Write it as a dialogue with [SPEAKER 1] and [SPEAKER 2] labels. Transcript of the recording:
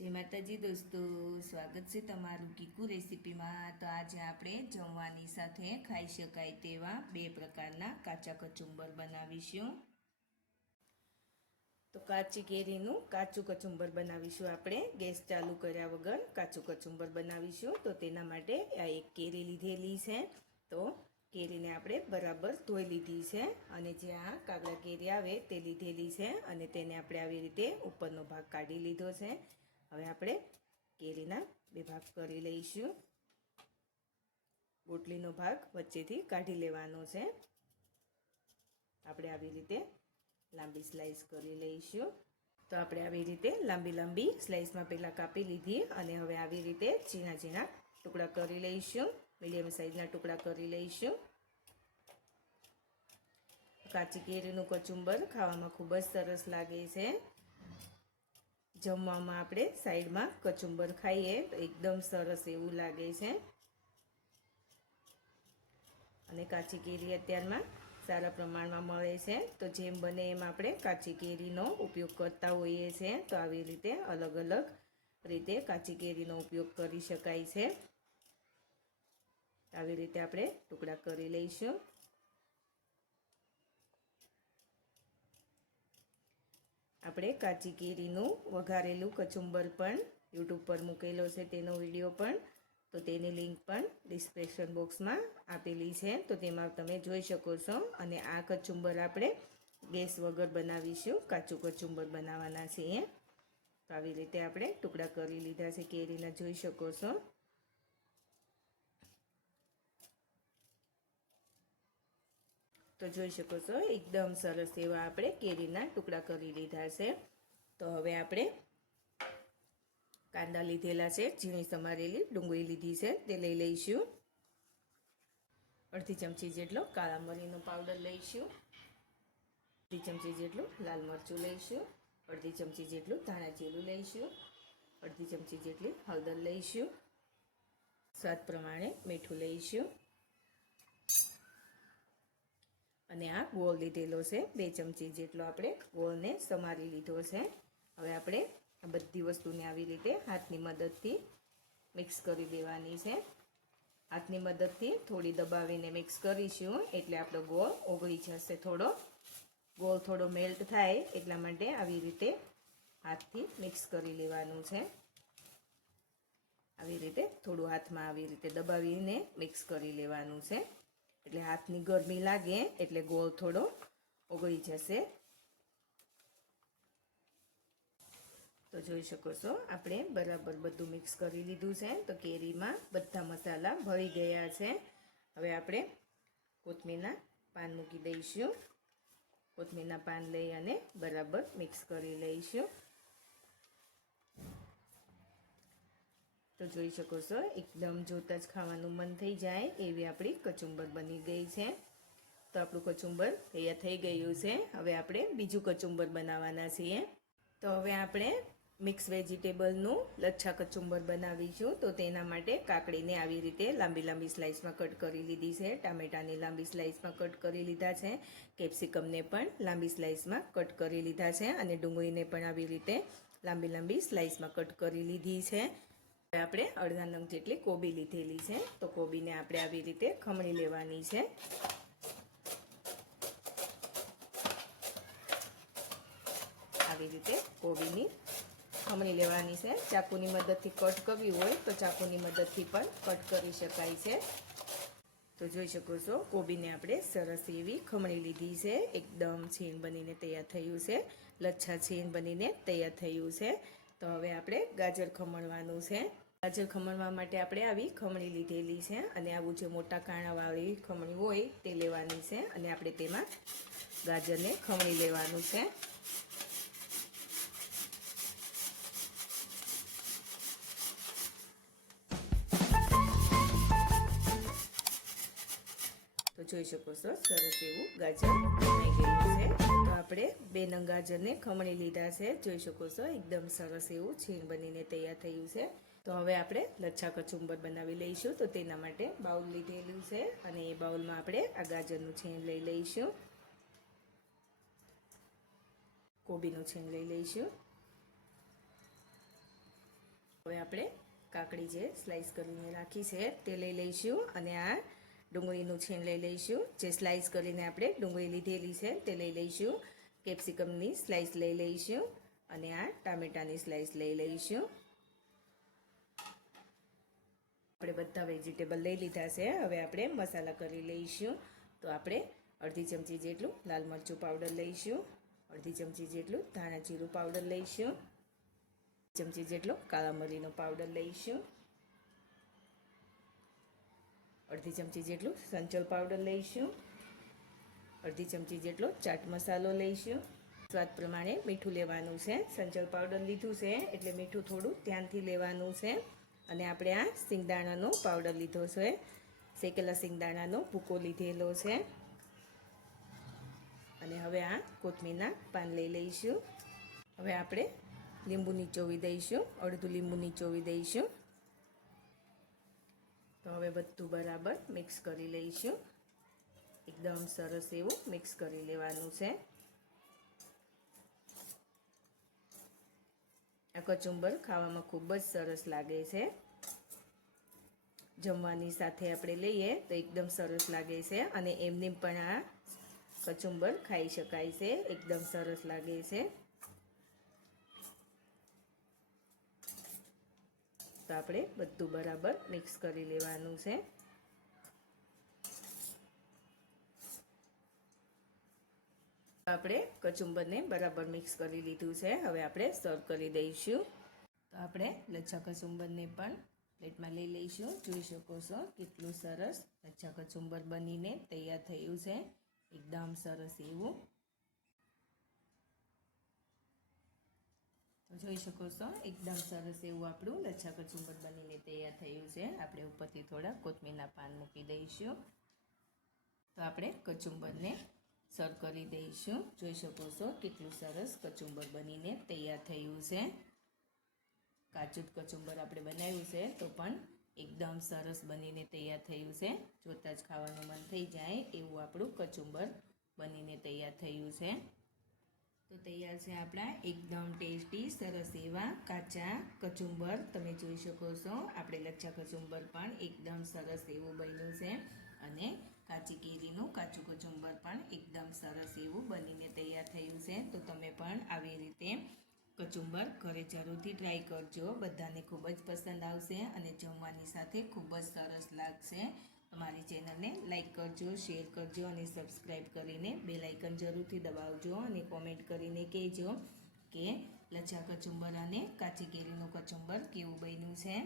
[SPEAKER 1] જય માતાજી દોસ્તો, સ્વાગત છે તમારું કીકુ રેસીપીમાં. તો આજે આપણે જમવાની સાથે ખાઈ શકાય તેવા બે પ્રકારના કાચા કચુંબર બનાવીશું. તો કાચી કેરીનું કાચું કચુંબર બનાવીશું આપણે. ગેસ ચાલુ કર્યા વગર કાચું કચુંબર બનાવીશું. તો તેના માટે આ એક કેરી લીધેલી છે. તો કેરીને આપણે બરાબર ધોઈ લીધી છે અને જે આ કાગડા કેરી આવે તે લીધેલી છે અને તેને આપણે આવી રીતે ઉપરનો ભાગ કાઢી લીધો છે. હવે આપણે કેરીના બે ભાગ કરી લઈશું. બોટલીનો ભાગ વચ્ચેથી કાઢી લેવાનો છે. આપણે આવી રીતે લાંબી સ્લાઈસ કરી લઈશું. તો આપણે આવી રીતે લાંબી લાંબી સ્લાઈસમાં પહેલાં કાપી લીધી અને હવે આવી રીતે ઝીણા ઝીણા ટુકડા કરી લઈશું. મીડિયમ સાઇઝના ટુકડા કરી લઈશું. કાચી કેરીનું કચુંબર ખાવામાં ખૂબ જ સરસ લાગે છે. જમવામાં આપણે સાઈડમાં કચુંબર ખાઈએ. તો એકદમ સરસ એવું લાગે છે. અને કાચી કેરી અત્યારમાં સારા પ્રમાણમાં મળે છે. તો જેમ બને એમ આપણે કાચી કેરીનો ઉપયોગ કરતા હોઈએ છીએ તો આવી રીતે અલગ અલગ રીતે કાચી કેરીનો ઉપયોગ કરી શકાય છે. આવી રીતે આપણે ટુકડા કરી લઈશું. આપણે કાચી કેરીનું વઘારેલું કચુંબર પણ યુટ્યુબ પર મૂકેલો છે, તેનો વીડિયો પણ. તો તેની લિંક પણ ડિસ્ક્રિપ્શન બોક્સમાં આપેલી છે, તો તેમાં તમે જોઈ શકો છો. અને આ કચુંબર આપણે ગેસ વગર બનાવીશું, કાચું કચુંબર બનાવવાના છીએ. તો આવી રીતે આપણે ટુકડા કરી લીધા છે, કેરીના જોઈ શકો છો. તો જોઈ શકો છો, એકદમ સરસ એવા આપણે કેરીના ટુકડા કરી લીધા છે. તો હવે આપણે કાંદા લીધેલા છે, ઝીણી સમારેલી ડુંગળી લીધી છે, તે લઈ લઈશું. અડધી ચમચી જેટલો કાળા મરીનો પાવડર લઈશું. અડધી ચમચી જેટલું લાલ મરચું લઈશું. અડધી ચમચી જેટલું ધાણા જીરું લઈશું. અડધી ચમચી જેટલી હળદર લઈશું. સ્વાદ પ્રમાણે મીઠું લઈશું. અને આ ગોળ લીધેલો છે, બે ચમચી જેટલો આપણે ગોળને સમારી લીધો છે. હવે આપણે આ બધી વસ્તુને આવી રીતે હાથની મદદથી મિક્સ કરી દેવાની છે. હાથની મદદથી થોડી દબાવીને મિક્સ કરીશું, એટલે આપણો ગોળ ઓગળી જશે થોડો. ગોળ થોડો મેલ્ટ થાય એટલા માટે આવી રીતે હાથથી મિક્સ કરી લેવાનું છે. આવી રીતે થોડું હાથમાં આવી રીતે દબાવીને મિક્સ કરી લેવાનું છે. એટલે હાથની ગરમી લાગે, એટલે ગોળ થોડો ઓગળી જશે. તો જોઈ શકો છો, આપણે બરાબર બધું મિક્સ કરી લીધું છે. તો કેરીમાં બધા મસાલા ભળી ગયા છે. હવે આપણે કોથમીરના પાન મૂકી દઈશું. કોથમીરના પાન લઈ અને બરાબર મિક્સ કરી લઈશું. તો જોઈ શકો છો, એકદમ જોતાં જ ખાવાનું મન થઈ જાય એવી આપણી કચુંબર બની ગઈ છે. તો આપણું કચુંબર તૈયાર થઈ ગયું છે. હવે આપણે બીજું કચુંબર બનાવવાના છીએ. તો હવે આપણે મિક્સ વેજીટેબલનું લચ્છા કચુંબર બનાવીશું. તો તેના માટે કાકડીને આવી રીતે લાંબી લાંબી સ્લાઇસમાં કટ કરી લીધી છે. ટામેટાને લાંબી સ્લાઇસમાં કટ કરી લીધા છે. કેપ્સિકમને પણ લાંબી સ્લાઇસમાં કટ કરી લીધા છે. અને ડુંગળીને પણ આવી રીતે લાંબી લાંબી સ્લાઇસમાં કટ કરી લીધી છે. આપણે અડધા નંગ જેટલી કોબી લીધેલી છે. તો કોબીને આપણે આવી રીતે ખમણી લેવાની છે. આવી રીતે કોબીની ખમણી લેવાની છે. ચાકુની મદદથી કટ કરવી હોય તો ચાકુની મદદથી પણ કટ કરી શકાય છે. તો જોઈ શકો છો, કોબીને આપણે સરસ એવી ખમણી લીધી છે. એકદમ છીણ બનીને તૈયાર થયું છે. લચ્છા છીણ બનીને તૈયાર થયું છે. તો હવે આપણે ગાજર ખમણવાનું છે. ગાજર ખમણવા માટે આપણે આવી ખમણી લીધેલી છે અને આવું જે મોટા કાણાવાળી ખમણી હોય તે લેવાની છે અને આપણે તેમાં ગાજરને ખમણી લેવાનું છે. તો જોઈ શકો છો, સરસ એવું ગાજર તો આપણે બે નંગ ગાજરને ખમણી લીધા છે. જોઈ શકો છો, એકદમ સરસ એવું છીણ બનીને તૈયાર થયું છે. તો હવે આપણે લચ્છા કચુંબર બનાવી લઈશું. તો તેના માટે બાઉલ લીધેલું છે અને એ બાઉલમાં આપણે આ ગાજરનું છીણ લઈ લઈશું. કોબીનું છીણ લઈ લઈશું. હવે આપણે કાકડી જે સ્લાઈસ કરીને રાખી છે તે લઈ લઈશું અને આ ડુંગળીનું છીણ લઈ લઈશું. જે સ્લાઇસ કરીને આપણે ડુંગળી લીધેલી છે તે લઈ લઈશું. કેપ્સિકમની સ્લાઇસ લઈ લઈશું અને આ ટામેટાની સ્લાઇસ લઈ લઈશું. આપણે બધા વેજીટેબલ લઈ લીધા છે. હવે આપણે મસાલા કરી લઈશું. તો આપણે અડધી ચમચી જેટલું લાલ મરચું પાવડર લઈશું. અડધી ચમચી જેટલું ધાણા જીરું પાવડર લઈશું. ચમચી જેટલો કાળા મરીનો પાવડર લઈશું. અડધી ચમચી જેટલું સંચળ પાવડર લઈશું. અડધી ચમચી જેટલો ચાટ મસાલો લઈશું. સ્વાદ પ્રમાણે મીઠું લેવાનું છે. સંચળ પાવડર લીધું છે એટલે મીઠું થોડું ધ્યાનથી લેવાનું છે. અને આપણે આ સિંગદાણાનો પાવડર લીધો છે. શેકેલા સિંગદાણાનો ભૂકો લીધેલો છે. અને હવે આ કોથમીરના પાન લઈ લઈશું. હવે આપણે લીંબુ નીચોવી દઈશું. અડધું લીંબુ નીચોવી દઈશું. તો હવે બધું બરાબર મિક્સ કરી લઈશું. એકદમ સરસ એવું મિક્સ કરી લેવાનું છે. આ કચુંબર ખાવામાં ખૂબ જ સરસ લાગે છે. જમવાની સાથે આપણે લઈએ તો એકદમ સરસ લાગે છે અને એમની પણ આ કચુંબર ખાઈ શકાય છે. એકદમ સરસ લાગે છે. તો આપણે બધું બરાબર મિક્સ કરી લેવાનું છે. આપણે કચુંબરને બરાબર મિક્સ કરી લીધું છે. હવે આપણે સર્વ કરી દઈશું. તો આપણે લચ્છા કચુંબરને પણ પ્લેટમાં લઈ લઈશું. જોઈ શકો છો કેટલું સરસ લચ્છા કચુંબર બનીને તૈયાર થયું છે. એકદમ સરસ એવું. જોઈ શકો છો. એકદમ સરસ એવું આપણું લચ્છા કચુંબર બનીને તૈયાર થયું છે. આપણે ઉપરથી થોડા કોથમીરના પાન મૂકી દઈશું. તો આપણે કચુંબરને સર્વ કરી દઈશું. જોઈ શકો છો કેટલું સરસ કચુંબર બનીને તૈયાર થયું છે. કાચું કચુંબર આપણે બનાવ્યું છે તો પણ એકદમ સરસ બનીને તૈયાર થયું છે. જોતાં જ ખાવાનું મન થઈ જાય એવું આપણું કચુંબર બનીને તૈયાર થયું છે. તો તૈયાર છે આપણા એકદમ ટેસ્ટી, સરસ એવા કાચા કચુંબર. તમે જોઈ શકો છો, આપણે લચ્છા કચુંબર પણ એકદમ સરસ એવું બન્યું છે. અને કાચી કેરીનું કાચું કચુંબર પણ એકદમ સરસ એવું બનીને તૈયાર થયું છે. તો તમે પણ આવી રીતે કચુંબર ઘરે જરૂરથી ટ્રાય કરજો. બધાને ખૂબ જ પસંદ આવશે અને જમવાની સાથે ખૂબ જ સરસ લાગશે. અમારી ચેનલને લાઇક કરજો, શેર કરજો અને સબસ્ક્રાઈબ કરીને બે લાઇકન જરૂરથી દબાવજો અને કોમેન્ટ કરીને કહેજો કે લચ્છા કચુંબર અને કાચી કેરીનું કચુંબર કેવું બન્યું છે.